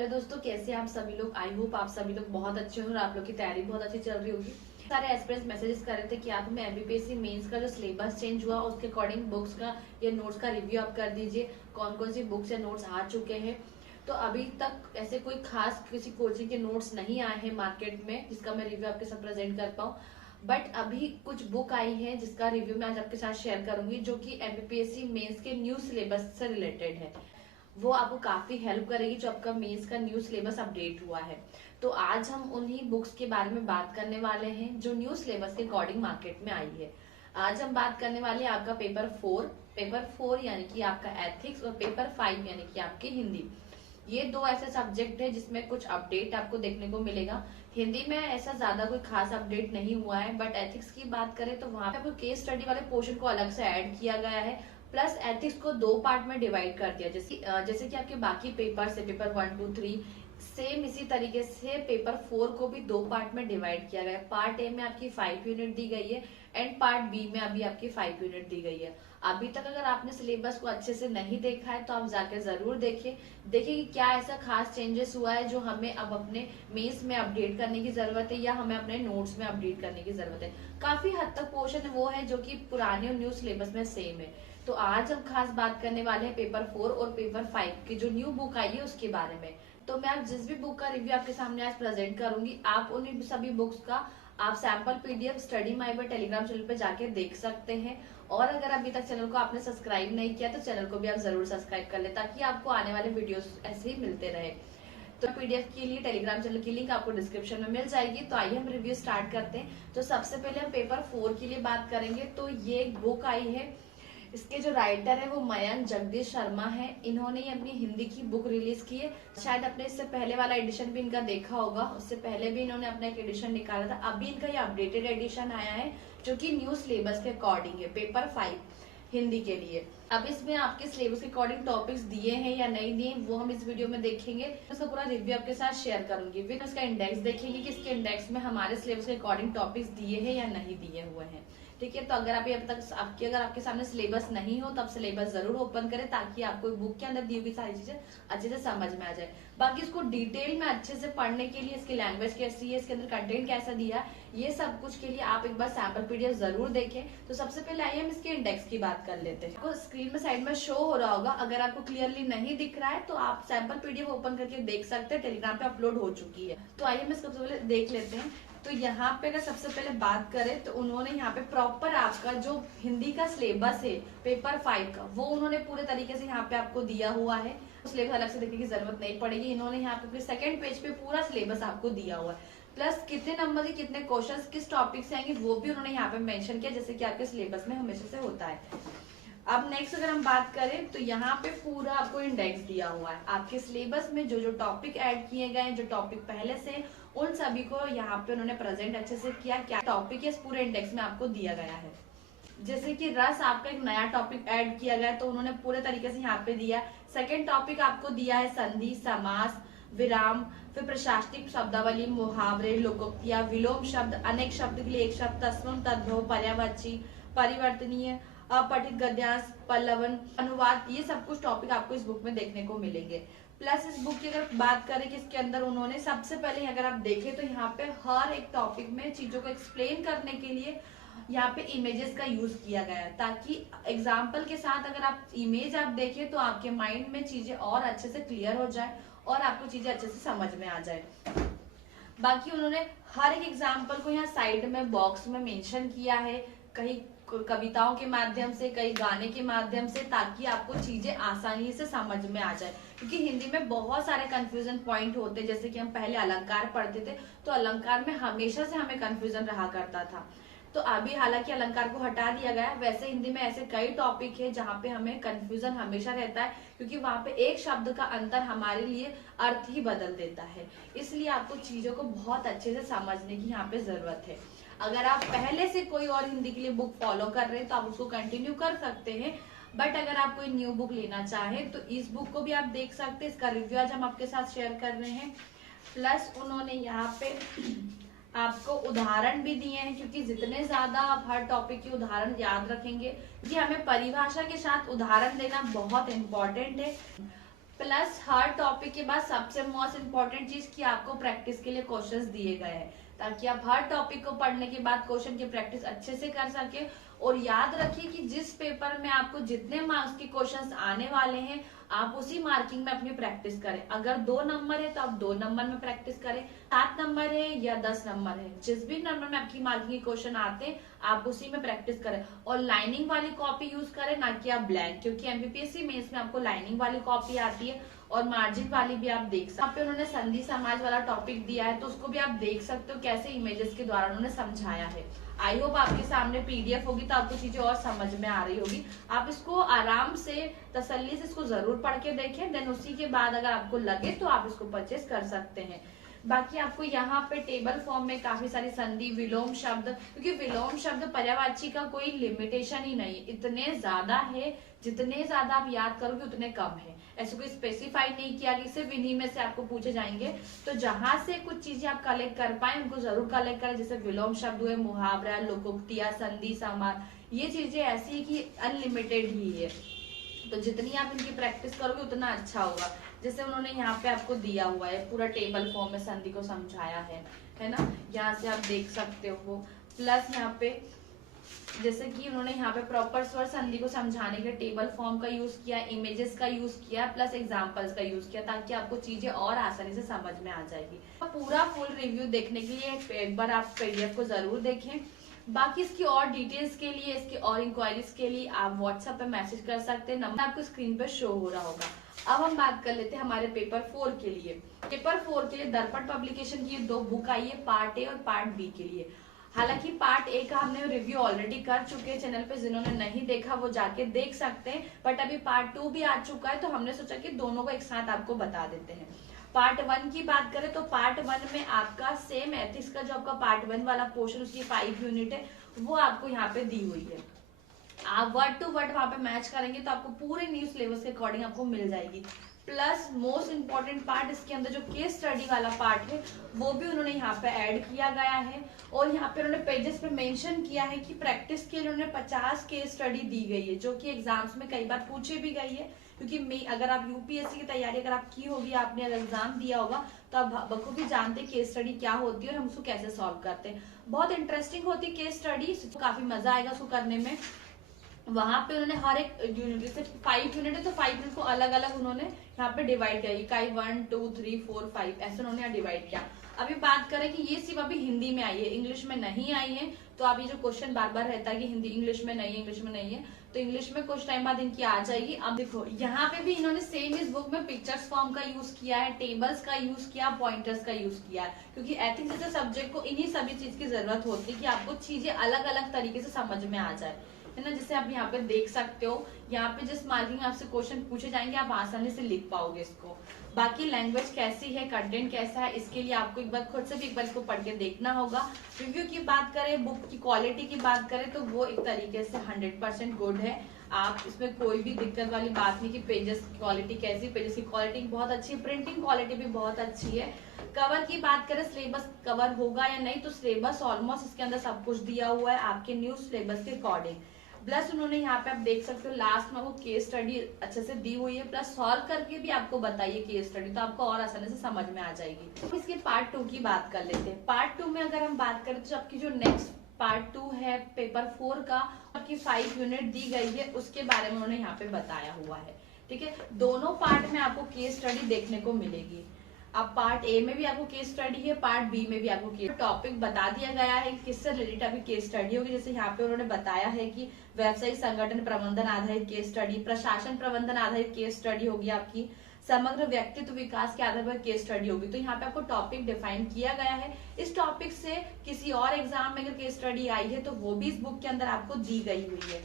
Hello दोस्तों, कैसे हैं आप सभी लोग। आई होप आप सभी लोग बहुत अच्छे हो और आप लोग की तैयारी बहुत अच्छी चल रही होगी। सारे एस्पिरेंट्स मैसेजेस कर रहे थे कि आप हमें एमबीपीएससी मेंस का जो सिलेबस चेंज हुआ उसके अकॉर्डिंग बुक्स का या नोट्स का रिव्यू आप कर दीजिए। कौन कौन सी बुक्स या नोट्स आ चुके हैं। तो अभी तक ऐसे कोई खास किसी कोचिंग के नोट्स नहीं आए हैं मार्केट में जिसका मैं रिव्यू आपके साथ प्रेजेंट कर पाऊँ। बट अभी कुछ बुक आई है जिसका रिव्यू मैं आज आपके साथ शेयर करूंगी, जो कि एमबीपीएससी मेंस के न्यू सिलेबस से रिलेटेड है। वो आपको काफी हेल्प करेगी जो आपका मेंस का न्यू सिलेबस अपडेट हुआ है। तो आज हम उन्हीं बुक्स के बारे में बात करने वाले हैं जो न्यू सिलेबस के अकॉर्डिंग मार्केट में आई है। आज हम बात करने वाले हैं आपका पेपर 4 यानी कि आपका एथिक्स, और पेपर 5 यानी कि आपकी हिंदी। ये दो ऐसे सब्जेक्ट है जिसमें कुछ अपडेट आपको देखने को मिलेगा। हिंदी में ऐसा ज्यादा कोई खास अपडेट नहीं हुआ है, बट एथिक्स की बात करें तो वहां पे आपको केस स्टडी वाले पोर्शन को अलग से ऐड किया गया है। प्लस एथिक्स को दो पार्ट में डिवाइड कर दिया, जैसे कि आपके बाकी पेपर से पेपर 1, 2, 3 सेम इसी तरीके से पेपर 4 को भी दो पार्ट में डिवाइड किया गया है। पार्ट ए में आपकी 5 यूनिट दी गई है एंड पार्ट बी में अभी आपकी 5 यूनिट दी गई है। अभी तक अगर आपने सिलेबस को अच्छे से नहीं देखा है तो आप जाके जरूर देखिए कि क्या ऐसा खास चेंजेस हुआ है जो हमें अब अपने मेंस में अपडेट करने की जरूरत है या हमें अपने नोट्स में अपडेट करने की जरूरत है। काफी हद तक पोर्शन वो है जो कि पुराने और न्यू सिलेबस में सेम है। तो आज हम खास बात करने वाले हैं पेपर 4 और पेपर 5 की जो न्यू बुक आई है उसके बारे में। तो मैं आज जिस भी बुक का रिव्यू आपके सामने आज प्रेजेंट करूंगी, आप उन सभी बुक्स का आप सैंपल पीडीएफ स्टडी माई बाय टेलीग्राम चैनल पे जाके देख सकते हैं। और अगर अभी तक चैनल को आपने सब्सक्राइब नहीं किया तो चैनल को भी आप जरूर सब्सक्राइब कर ले, ताकि आपको आने वाले वीडियोस ऐसे ही मिलते रहे। तो पीडीएफ के लिए टेलीग्राम चैनल की लिंक आपको डिस्क्रिप्शन में मिल जाएगी। तो आइए हम रिव्यू स्टार्ट करते हैं। तो सबसे पहले हम पेपर 4 के लिए बात करेंगे। तो ये एक बुक आई है, इसके जो राइटर है वो मयंक जगदीश शर्मा है। इन्होंने ये अपनी हिंदी की बुक रिलीज की है। शायद अपने इससे पहले वाला एडिशन भी इनका देखा होगा, उससे पहले भी इन्होंने अपना एक एडिशन निकाला था। अभी इनका ये अपडेटेड एडिशन आया है जो कि न्यू सिलेबस के अकॉर्डिंग है पेपर 5 हिंदी के लिए। अब इसमें आपके सिलेबस के अकॉर्डिंग टॉपिक्स दिए हैं या नहीं दिए वो हम इस वीडियो में देखेंगे। उसका पूरा रिव्यू आपके साथ शेयर करूंगी। फिर उसका इंडेक्स देखेंगे कि इसके इंडेक्स में हमारे सिलेबस के अकॉर्डिंग टॉपिक्स दिए हैं या नहीं दिए हुए हैं। ठीक है, तो अगर अभी अब तक अगर आपके सामने सिलेबस नहीं हो तब सिलेबस जरूर ओपन करें, ताकि आपको बुक के अंदर दी हुई सारी चीजें अच्छे से समझ में आ जाए। बाकी इसको डिटेल में अच्छे से पढ़ने के लिए इसकी लैंग्वेज कैसी है, इसके अंदर कंटेंट कैसा दिया है, ये सब कुछ के लिए आप एक बार सैंपल पीडीएफ जरूर देखें। तो सबसे पहले आइए हम इसके इंडेक्स की बात कर लेते हैं। आपको स्क्रीन में साइड में शो हो रहा होगा, अगर आपको क्लियरली नहीं दिख रहा है तो आप सैंपल पीडीएफ ओपन करके देख सकते हैं, टेलीग्राम पे अपलोड हो चुकी है। तो आइए हम इसको सबसे पहले देख लेते हैं। तो यहाँ पे अगर सबसे पहले बात करें तो उन्होंने यहाँ पे प्रॉपर आपका जो हिंदी का सिलेबस है पेपर 5 का वो उन्होंने पूरे तरीके से यहाँ पे आपको दिया हुआ है। सिलेबस अलग से देखने की जरूरत नहीं पड़ेगी। इन्होंने यहाँ पे अपने सेकंड पेज पे पूरा सिलेबस आपको दिया हुआ है। प्लस कितने नंबर के कितने क्वेश्चंस किस टॉपिक से आएंगे वो भी उन्होंने यहाँ पे मेंशन किया, जैसे कि आपके सिलेबस में हमेशा से होता है। अब नेक्स्ट अगर हम बात करें तो यहाँ पे पूरा आपको इंडेक्स दिया हुआ है। आपके सिलेबस में जो जो टॉपिक ऐड किए गए हैं, जो टॉपिक पहले से उन सभी को यहाँ पे उन्होंने प्रेजेंट अच्छे से किया। क्या टॉपिक है इस पूरे इंडेक्स में आपको दिया गया है। जैसे कि रस आपका एक नया टॉपिक ऐड किया गया तो उन्होंने पूरे तरीके से यहाँ पे दिया। सेकेंड टॉपिक आपको दिया है संधि, समास, विराम, फिर प्रशासनिक शब्दावली, मुहावरे, लोकोक्तियां, विलोम शब्द, अनेक शब्द के लिए एक शब्द, तस्वम, तद्भव, पर्यायवाची, परिवर्तनीय, अपठित गद्यांश, पल्लवन, अनुवाद, ये सब कुछ टॉपिक आपको इस बुक में देखने को मिलेंगे। प्लस इस बुक की अगर बात करें कि इसके अंदर उन्होंने सबसे पहले अगर आप देखें तो यहाँ पे हर एक टॉपिक में चीजों को एक्सप्लेन करने के लिए यहाँ पे इमेजेस का यूज किया गया है, ताकि एग्जाम्पल के साथ अगर आप इमेज आप देखें तो आपके माइंड में चीजें और अच्छे से क्लियर हो जाए और आपको चीजें अच्छे से समझ में आ जाए। बाकी उन्होंने हर एक एग्जाम्पल को यहाँ साइड में बॉक्स में मेंशन किया है, कहीं कविताओं के माध्यम से, कई गाने के माध्यम से, ताकि आपको चीजें आसानी से समझ में आ जाए। क्योंकि हिंदी में बहुत सारे कंफ्यूजन पॉइंट होते हैं, जैसे कि हम पहले अलंकार पढ़ते थे तो अलंकार में हमेशा से हमें कंफ्यूजन रहा करता था। तो अभी हालांकि अलंकार को हटा दिया गया, वैसे हिंदी में ऐसे कई टॉपिक है जहाँ पे हमें कंफ्यूजन हमेशा रहता है, क्योंकि वहां पे एक शब्द का अंतर हमारे लिए अर्थ ही बदल देता है। इसलिए आपको चीजों को बहुत अच्छे से समझने की यहाँ पे जरूरत है। अगर आप पहले से कोई और हिंदी के लिए बुक फॉलो कर रहे हैं तो आप उसको कंटिन्यू कर सकते हैं, बट अगर आप कोई न्यू बुक लेना चाहें तो इस बुक को भी आप देख सकते हैं। इसका रिव्यू आज हम आपके साथ शेयर कर रहे हैं। प्लस उन्होंने यहाँ पे आपको उदाहरण भी दिए हैं, क्योंकि जितने ज्यादा आप हर टॉपिक के उदाहरण याद रखेंगे, क्योंकि हमें परिभाषा के साथ उदाहरण देना बहुत इंपॉर्टेंट है। प्लस हर टॉपिक के बाद सबसे मोस्ट इम्पोर्टेंट चीज कि आपको प्रैक्टिस के लिए क्वेश्चंस दिए गए हैं, ताकि आप हर टॉपिक को पढ़ने के बाद क्वेश्चन की प्रैक्टिस अच्छे से कर सके। और याद रखिए कि जिस पेपर में आपको जितने मार्क्स के क्वेश्चंस आने वाले हैं, आप उसी मार्किंग में अपनी प्रैक्टिस करें। अगर 2 नंबर है तो आप 2 नंबर में प्रैक्टिस करें, 7 नंबर है या 10 नंबर है, जिस भी नंबर में आपकी मार्किंग के क्वेश्चन आते हैं आप उसी में प्रैक्टिस करें। और लाइनिंग वाली कॉपी यूज करें, ना कि आप ब्लैंक, क्योंकि एमपीपीएससी मेंस में आपको लाइनिंग वाली कॉपी आती है और मार्जिन वाली भी आप देख सकते। यहाँ पे उन्होंने संधि समाज वाला टॉपिक दिया है, तो उसको भी आप देख सकते हो कैसे इमेजेस के द्वारा उन्होंने समझाया है। आई होप आपके सामने पीडीएफ होगी तो आपको चीजें और समझ में आ रही होगी। आप इसको आराम से तसल्ली से इसको जरूर पढ़ के देखें, देन उसी के बाद अगर आपको लगे तो आप इसको परचेस कर सकते हैं। बाकी आपको यहाँ पे टेबल फॉर्म में काफी सारी संधि, विलोम शब्द, क्योंकि विलोम शब्द पर्यायवाची का कोई लिमिटेशन ही नहीं, इतने ज्यादा है, जितने ज्यादा आप याद करोगे उतने कम है। ऐसे कोई स्पेसिफाई नहीं किया कि सिर्फ इन्हीं में से आपको पूछे जाएंगे। तो जहां से कुछ चीजें आप कलेक्ट कर पाए उनको जरूर कलेक्ट करें, जैसे विलोम शब्द हुए, मुहावरा, लोकोक्तियां, संधि, समास, ये चीजें ऐसी है कि अनलिमिटेड ही है। तो जितनी आप इनकी प्रैक्टिस करोगे उतना अच्छा होगा। जैसे उन्होंने यहाँ पे आपको दिया हुआ है, पूरा टेबल फॉर्म में संधि को समझाया है ना, यहाँ से आप देख सकते हो। प्लस यहाँ पे जैसे कि उन्होंने यहाँ पे प्रॉपर स्वर संधि को समझाने के लिए टेबल फॉर्म का यूज किया, इमेजेस का यूज किया, प्लस एग्जांपल्स का यूज किया, ताकि आपको चीजें और आसानी से समझ में आ जाएगी। पूरा फुल रिव्यू देखने के लिए एक बार आप पीडीएफ को जरूर देखें। बाकी इसकी और डिटेल्स के लिए, इसकी और इंक्वायरीज के लिए आप व्हाट्सएप पे मैसेज कर सकते हैं, नंबर आपको स्क्रीन पर शो हो रहा होगा। अब हम बात कर लेते हैं हमारे पेपर 4 के लिए। पेपर 4 के लिए दर्पण पब्लिकेशन की 2 बुक आई है, पार्ट ए और पार्ट बी के लिए। हालांकि पार्ट ए का हमने रिव्यू ऑलरेडी कर चुके हैं चैनल पे, जिन्होंने नहीं देखा वो जाके देख सकते हैं, बट अभी पार्ट 2 भी आ चुका है, तो हमने सोचा कि दोनों को एक साथ आपको बता देते हैं। पार्ट 1 की बात करें तो पार्ट 1 में आपका सेम एथिक्स का जो आपका पार्ट 1 वाला पोर्शन, उसकी 5 यूनिट है, वो आपको यहाँ पे दी हुई है। आप वर्ड टू वर्ड वहां पे मैच करेंगे तो आपको पूरे न्यू सिलेबस के अकॉर्डिंग आपको मिल जाएगी। प्लस मोस्ट इम्पोर्टेंट पार्ट इसके अंदर जो केस स्टडी वाला पार्ट है वो भी उन्होंने यहाँ पे ऐड किया गया है। और यहाँ पे उन्होंने पेजेस पे मेंशन किया है कि प्रैक्टिस के लिए उन्होंने 50 केस स्टडी दी गई है, जो कि एग्जाम्स में कई बार पूछे भी गई है। क्योंकि अगर आप यूपीएससी की तैयारी अगर आप की होगी, आपने अगर एग्जाम दिया होगा, तो आप बखूबी जानते हैं केस स्टडी क्या होती है और हम उसको कैसे सॉल्व करते हैं। बहुत इंटरेस्टिंग होती है केस स्टडी, काफी मजा आएगा उसको करने में। वहां पे उन्होंने हर एक यूनिट, जैसे 5 यूनिट है तो 5 यूनिट को अलग अलग उन्होंने यहाँ पे डिवाइड किया, इकाई 1 2 3 4 5 ऐसे उन्होंने यहाँ डिवाइड किया। अभी बात करें कि ये सिर्फ अभी हिंदी में आई है, इंग्लिश में नहीं आई है। तो अभी जो क्वेश्चन बार बार रहता है कि हिंदी इंग्लिश में नहीं है, इंग्लिश में नहीं है, तो इंग्लिश में कुछ टाइम बाद इनकी आ जाएगी। अब देखो यहाँ पे भी इन्होंने सेम इस बुक में पिक्चर्स फॉर्म का यूज किया है, टेबल्स का यूज किया, पॉइंटर्स का यूज किया है, क्योंकि एथिक्स जैसे सब्जेक्ट को इन्हीं सभी चीज की जरूरत होती है कि आपको चीजें अलग अलग तरीके से समझ में आ जाए, है ना। जैसे आप यहाँ पे देख सकते हो, यहाँ पे जिस मार्किंग आपसे क्वेश्चन पूछे जाएंगे आप आसानी से लिख पाओगे इसको। बाकी लैंग्वेज कैसी है, कंटेंट कैसा है, इसके लिए आपको एक बार खुद से भी एक बार इसको पढ़ के देखना होगा। रिव्यू की बात करें, बुक की क्वालिटी की बात करें, तो वो एक तरीके से 100% गुड है। आप इसमें कोई भी दिक्कत वाली बात नहीं कि पेजेस की क्वालिटी कैसी, पेजेस की क्वालिटी बहुत अच्छी है, प्रिंटिंग क्वालिटी भी बहुत अच्छी है। कवर की बात करें, सिलेबस कवर होगा या नहीं, तो सिलेबस ऑलमोस्ट इसके अंदर सब कुछ दिया हुआ है आपके न्यू सिलेबस के अकॉर्डिंग। प्लस उन्होंने यहाँ पे आप देख सकते हो लास्ट में वो केस स्टडी अच्छे से दी हुई है, प्लस सॉल्व करके भी आपको बताइए केस स्टडी, तो आपको और आसानी से समझ में आ जाएगी। तो इसके पार्ट 2 की बात कर लेते हैं। पार्ट 2 में अगर हम बात करें तो आपकी जो नेक्स्ट पार्ट 2 है पेपर 4 का, आपकी 5 यूनिट दी गई है, उसके बारे में उन्होंने यहाँ पे बताया हुआ है। ठीक है, दोनों पार्ट में आपको केस स्टडी देखने को मिलेगी। अब पार्ट ए में भी आपको केस स्टडी है, पार्ट बी में भी आपको केस टॉपिक बता दिया गया है किससे रिलेटेड अभी केस स्टडी होगी। जैसे यहाँ पे उन्होंने बताया है कि व्यवसायिक संगठन प्रबंधन आधारित केस स्टडी, प्रशासन प्रबंधन आधारित केस स्टडी होगी, आपकी समग्र व्यक्तित्व विकास के आधार पर केस स्टडी होगी। तो यहाँ पे आपको टॉपिक डिफाइन किया गया है। इस टॉपिक से किसी और एग्जाम में अगर केस स्टडी आई है तो वो भी इस बुक के अंदर आपको दी गई हुई है।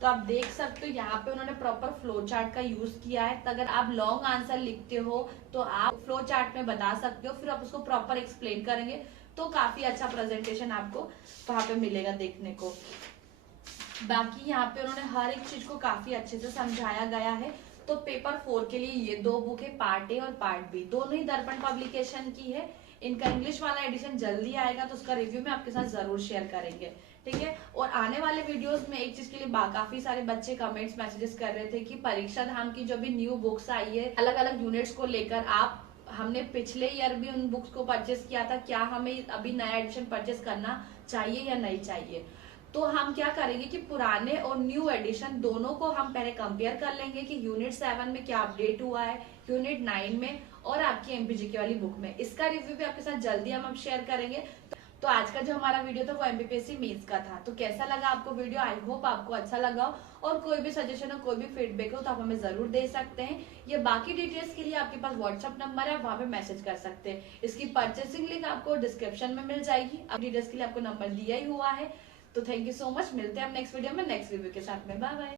तो आप देख सकते हो यहाँ पे उन्होंने प्रॉपर फ्लो चार्ट का यूज किया है। तो अगर आप लॉन्ग आंसर लिखते हो तो आप फ्लो चार्ट में बता सकते हो, फिर आप उसको प्रॉपर एक्सप्लेन करेंगे तो काफी अच्छा प्रेजेंटेशन आपको वहां पे मिलेगा देखने को। बाकी यहाँ पे उन्होंने हर एक चीज को काफी अच्छे से समझाया गया है। तो पेपर 4 के लिए ये 2 बुक है, पार्ट ए और पार्ट बी, दोनों ही दर्पण पब्लिकेशन की है। इनका इंग्लिश वाला एडिशन जल्दी आएगा, तो उसका रिव्यू में आपके साथ जरूर शेयर करेंगे, ठीक है। और आने वाले वीडियोस में एक चीज के लिए काफी सारे बच्चे कमेंट्स मैसेजेस कर रहे थे कि परीक्षा धाम की जो भी न्यू बुक्स आई है अलग अलग यूनिट्स को लेकर, आप हमने पिछले ईयर भी उन बुक्स को परचेस किया था, क्या हमें अभी नया एडिशन परचेस करना चाहिए या नहीं चाहिए। तो हम क्या करेंगे कि पुराने और न्यू एडिशन दोनों को हम पहले कंपेयर कर लेंगे कि यूनिट 7 में क्या अपडेट हुआ है, यूनिट 9 में और आपकी एमपीजीके वाली बुक में। इसका रिव्यू भी आपके साथ जल्दी हम शेयर करेंगे। तो आज का जो हमारा वीडियो था वो एमपीपीएससी मेंस का था। तो कैसा लगा आपको वीडियो? आई होप आपको अच्छा लगा हो, और कोई भी सजेशन हो, कोई भी फीडबैक हो तो आप हमें जरूर दे सकते हैं। ये बाकी डिटेल्स के लिए आपके पास व्हाट्सएप नंबर है, वहां पे मैसेज कर सकते हैं। इसकी परचेसिंग लिंक आपको डिस्क्रिप्शन में मिल जाएगी। अब डिटेल्स के लिए आपको नंबर दिया ही हुआ है। तो थैंक यू सो मच, मिलते हैं हम नेक्स्ट वीडियो में नेक्स्ट रिव्यू के साथ में। Bye bye.